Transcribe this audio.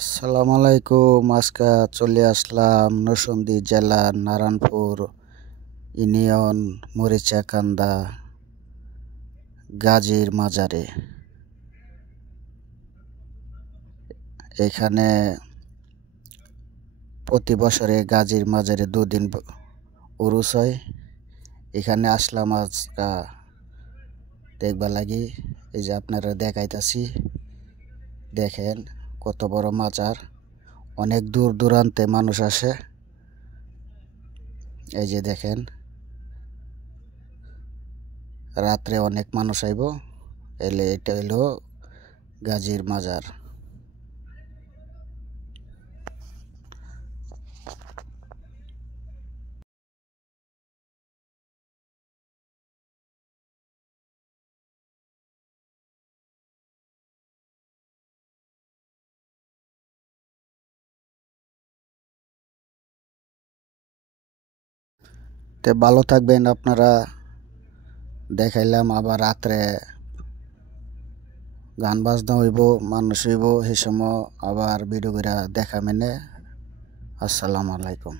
আসসালামু আলাইকুম। আজকে চলে আসলাম নরসিংদী জেলার নারায়ণপুর ইউনিয়ন মরিচাকান্দা গাজীর মাজারে। এখানে প্রতি বছরে গাজীর মাজারে দুদিন উরুস হয়। এখানে আসলাম আজকা দেখবা লাগি। এই যে আপনারা দেখাইতাছি, দেখেন কত বড় মাজার। অনেক দূর দূরান্তে মানুষ আসে। এই যে দেখেন, রাত্রে অনেক মানুষ আইব। এলে এটা হইল গাজীর মাজার। তে ভালো থাকবেন আপনারা। দেখাইলাম, আবার রাত্রে গান বাজনা হইব, মানুষ হইব, সেই সময় আবার ভিডিও করে দেখা মেনে। আসসালামু আলাইকুম।